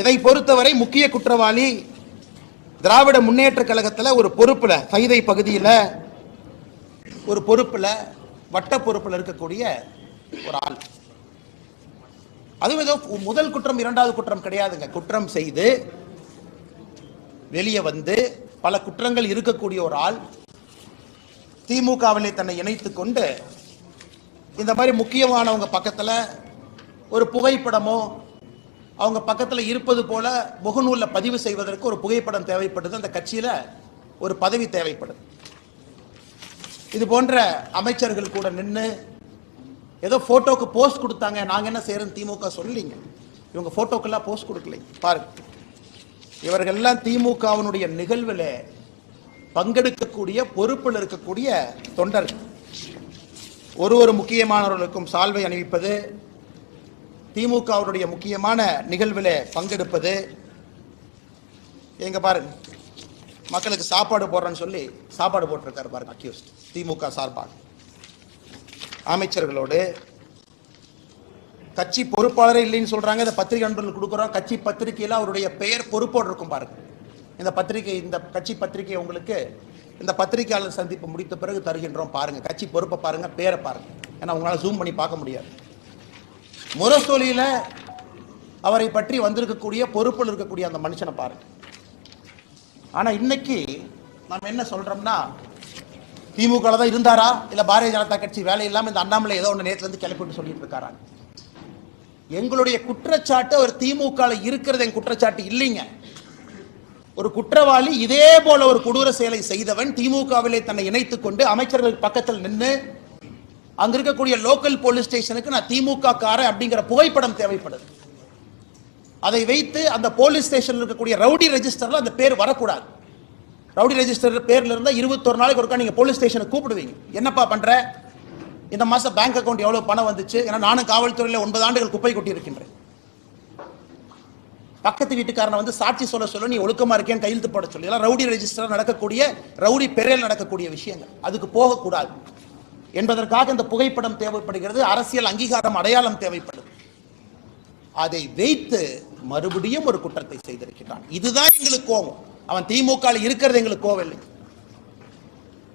இதை பொறுத்தவரை முக்கிய குற்றவாளி திராவிட முன்னேற்ற கழகத்தில் ஒரு பொறுப்புல சைதை பகுதியில் ஒரு பொறுப்புல வட்ட பொறுப்புல இருக்கக்கூடிய ஒரு ஆள். அதுவும் ஏதோ முதல் குற்றம் இரண்டாவது குற்றம் கிடையாதுங்க. குற்றம் செய்து வெளியே வந்து பல குற்றங்கள் இருக்கக்கூடிய ஒரு ஆள் திமுகவிலே தன்னை இணைத்துக் கொண்டு இந்த மாதிரி முக்கியமானவங்க பக்கத்தில் ஒரு புகைப்படமோ அவங்க பக்கத்தில் இருப்பது போல முகநூலில் பதிவு செய்வதற்கு ஒரு புகைப்படம் தேவைப்படுது. அந்த கட்சியில் ஒரு பதவி தேவைப்படுது. இது போன்ற அமைச்சர்கள் கூட நின்று ஏதோ போட்டோக்கு போஸ்ட் கொடுத்தாங்க, நாங்கள் என்ன செய்யறோம் திமுக சொல்லிங்க. இவங்க போட்டோக்கெல்லாம் போஸ்ட் கொடுக்கல. பாருங்க, இவர்கள்லாம் திமுகவினுடைய நிகழ்வில் பங்கெடுக்கக்கூடிய பொறுப்பில் இருக்கக்கூடிய தொண்டர்கள். ஒரு முக்கியமானவர்களுக்கும் சால்வை அணிவிப்பது, திமுகவுடைய முக்கியமான நிகழ்வில் பங்கெடுப்பது. எங்க பாருங்க, மக்களுக்கு சாப்பாடு போடுறேன்னு சொல்லி சாப்பாடு போட்டிருக்காரு பாருங்க அக்யூஸ்ட். திமுக சார்பாக அமைச்சர்களோடு கட்சி பொறுப்பாளரே இல்லைன்னு சொல்றாங்க. இந்த பத்திரிகை நண்பர்கள் கொடுக்குறோம். கட்சி பத்திரிகையில் அவருடைய பெயர் பொறுப்போடு இருக்கும் பாருங்க. இந்த பத்திரிகை, இந்த கட்சி பத்திரிகை உங்களுக்கு இந்த பத்திரிகையாளர் சந்திப்பு முடித்த பிறகு தருகின்றோம். பாருங்க, கட்சி பொறுப்பை பாருங்க, பேரை பாருங்க. ஏன்னா உங்களால் ஜூம் பண்ணி பார்க்க முடியாது. முரசொலியில அவரை பற்றி வந்திருக்கக்கூடிய பொறுப்பில் இருக்கக்கூடிய அந்த மனுஷனை பாருங்க. ஆனா இன்னைக்கு நம்ம என்ன சொல்றோம்னா, திமுக தான் இருந்தாரா இல்ல பாரதிய ஜனதா கட்சி வேலை இல்லாம இந்த அண்ணாமலை ஏதோ ஒன்று நேற்றுல இருந்து கிளப்பிட்டு சொல்லிட்டு இருக்காரா? எங்களுடைய குற்றச்சாட்டு அவர் திமுக இருக்கிறது என் குற்றச்சாட்டு இல்லைங்க. ஒரு குற்றவாளி இதே போல ஒரு கொடூர செயலை செய்தவன் திமுகவிலே தன்னை இணைத்துக் கொண்டு அமைச்சர்கள் பக்கத்தில் நின்று அங்க இருக்கக்கூடிய லோக்கல் போலீஸ் ஸ்டேஷனுக்கு நான் திமுக காரன் அப்படிங்கிற புகைப்படம் தேவைப்படுது. அதை வைத்து அந்த போலீஸ் ஸ்டேஷன்ல இருக்கக்கூடிய ரவுடி ரெஜிஸ்டர்ல அந்த பேர் வரக்கூடாது. ரவுடி ரெஜிஸ்டர் பேர்ல இருந்தா 21 நாளைக்கு ஒருக்கா நீங்க போலீஸ் ஸ்டேஷனுக்கு கூப்பிடுவீங்க. என்னப்பா பண்ற, இந்த மாசம் பேங்க் அக்கௌண்ட் எவ்வளவு பணம் வந்துச்சு, ஏன்னா நானும் காவல்துறையில் 9 ஆண்டுகள் குப்பை கொட்டி இருக்கின்றேன். பக்கத்து வீட்டுக்காரனை வந்து சாட்சி சொல்ல நீ ஒழுக்கமா இருக்கேன்னு கையெழுத்து போட சொல்லி எல்லாம் ரவுடி ரெஜிஸ்டர் நடக்கக்கூடிய ரவுடி பெயரில் நடக்கக்கூடிய விஷயங்கள். அதுக்கு போகக்கூடாது என்பதற்காக இந்த புகைப்படம் தேவைப்படுகிறது. அரசியல் அங்கீகாரம், அடையாளம் தேவைப்படுது. அதை வைத்து மறுபடியும் ஒரு குற்றத்தை செய்திருக்கிறான். இதுதான் எங்களுக்கு கோபம். அவன் திமுக இருக்கிறது எங்களுக்கு கோவம் இல்லை.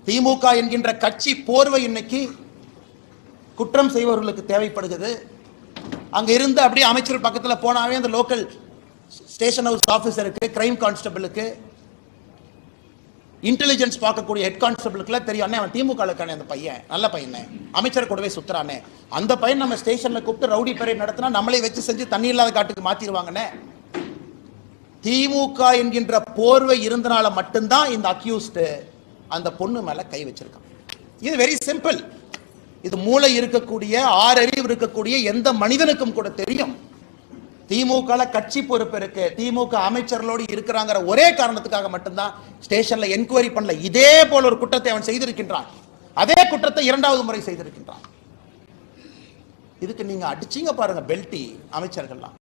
திமுக என்கின்ற கட்சி போர்வை இன்னைக்கு குற்றம் செய்பவர்களுக்கு தேவைப்படுகிறது. அங்க இருந்து அப்படியே அமைச்சர் பக்கத்தில் போனாவே அந்த லோக்கல் ஸ்டேஷன் ஹவுஸ் ஆபீசருக்கு, கிரைம் கான்ஸ்டபிளுக்கு, இன்டெலிஜென்ஸ் பார்க்கக்கூடிய ஹெட் கான்ஸ்டபிளுக்குலாம் தெரியும், அவன் திமுக இருக்கானே, அந்த பையன் நல்ல பையன், அமைச்சர் கூடவே சுத்துறானே, அந்த பையன் நம்ம ஸ்டேஷன்ல கூப்பிட்டு ரவுடி பரேட் நடத்தினா நம்மளே வச்சு செஞ்சு தண்ணி இல்லாத காட்டுக்கு மாத்திடுவாங்கன்னு. திமுக என்கின்ற போர்வை இருந்தனால மட்டும்தான் இந்த அக்யூஸ்ட் அந்த பொண்ணு மேல கை வச்சிருக்கான். இது வெரி சிம்பிள். இது மூளை இருக்கக்கூடிய, ஆறறிவு இருக்கக்கூடிய எந்த மனிதனுக்கும் கூட தெரியும். திமுக கட்சி பொறுப்பு இருக்கு, திமுக அமைச்சர்களோடு இருக்கிறாங்கிற ஒரே காரணத்துக்காக மட்டும்தான் ஸ்டேஷன்ல என்கொயரி பண்ணல. இதே போல ஒரு குற்றத்தை அவன் செய்திருக்கின்றான். அதே குற்றத்தை 2வது முறை செய்திருக்கின்றான். இதுக்கு நீங்க அடிச்சீங்க பாருங்க பெல்ட்டி அமைச்சர்கள்லாம்.